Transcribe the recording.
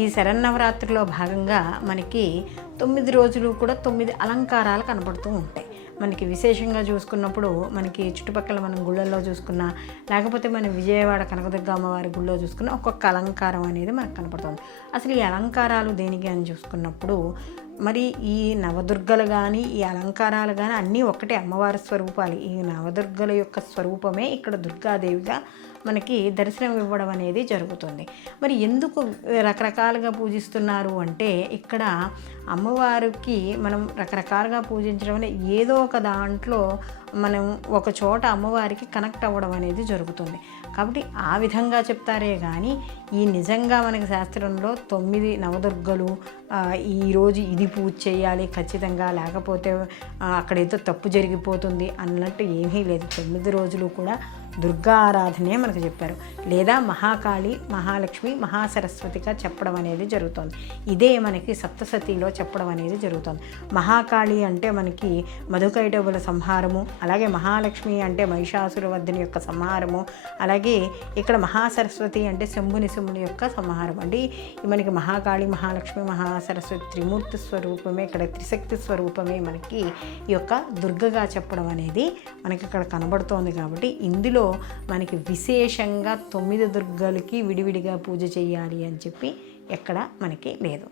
ఈ శరన్నవరాత్రిలో భాగంగా మనకి 9 రోజులు కూడా 9 అలంకారాలు కనబడుతూ ఉంటాయి. మనకి విశేషంగా చూసుకున్నప్పుడు మనకి చుట్టుపక్కల మనం గుళ్ళల్లో చూసుకున్నా, లేకపోతే మన విజయవాడ కనకదుర్గ అమ్మవారి గుళ్ళో చూసుకున్న ఒక్కొక్క అలంకారం అనేది మనకు కనపడుతుంది. అసలు ఈ అలంకారాలు దేనికి అని చూసుకున్నప్పుడు మరి ఈ నవదుర్గలు కానీ ఈ అలంకారాలు కానీ అన్నీ ఒకటే అమ్మవారి స్వరూపాలు. ఈ నవదుర్గల యొక్క స్వరూపమే ఇక్కడ దుర్గాదేవిగా మనకి దర్శనం ఇవ్వడం అనేది జరుగుతుంది. మరి ఎందుకు రకరకాలుగా పూజిస్తున్నారు అంటే ఇక్కడ అమ్మవారికి మనం రకరకాలుగా పూజించడం అనేది ఏదో ఒక దాంట్లో మనం ఒక చోట అమ్మవారికి కనెక్ట్ అవ్వడం అనేది జరుగుతుంది. కాబట్టి ఆ విధంగా చెప్తారే కానీ ఈ నిజంగా మనకి శాస్త్రంలో 9 నవదుర్గలు ఈరోజు ఇది పూజ చేయాలి ఖచ్చితంగా, లేకపోతే అక్కడ ఏదో తప్పు జరిగిపోతుంది అన్నట్టు ఏమీ లేదు. 9 రోజులు కూడా దుర్గా ఆరాధనే మనకు చెప్పారు. లేదా మహాకాళి, మహాలక్ష్మి, మహాసరస్వతిగా చెప్పడం అనేది జరుగుతుంది. ఇదే మనకి సప్తసతిలో చెప్పడం అనేది జరుగుతుంది. మహాకాళి అంటే మనకి మధుకైటవుల సంహారము, అలాగే మహాలక్ష్మి అంటే మహిషాసురవర్ధిని యొక్క సంహారము, అలాగే ఇక్కడ మహాసరస్వతి అంటే శంభునిశంభుని యొక్క సంహారం అండి. మనకి మహాకాళి, మహాలక్ష్మి, మహాసరస్వతి త్రిమూర్తి స్వరూపమే, ఇక్కడ త్రిశక్తి స్వరూపమే మనకి ఈ యొక్క దుర్గగా చెప్పడం అనేది మనకి ఇక్కడ కనబడుతోంది. కాబట్టి ఇందులో మనకి విశేషంగా 9 దుర్గలకి విడివిడిగా పూజ చేయాలి అని చెప్పి ఎక్కడ మనకి లేదు.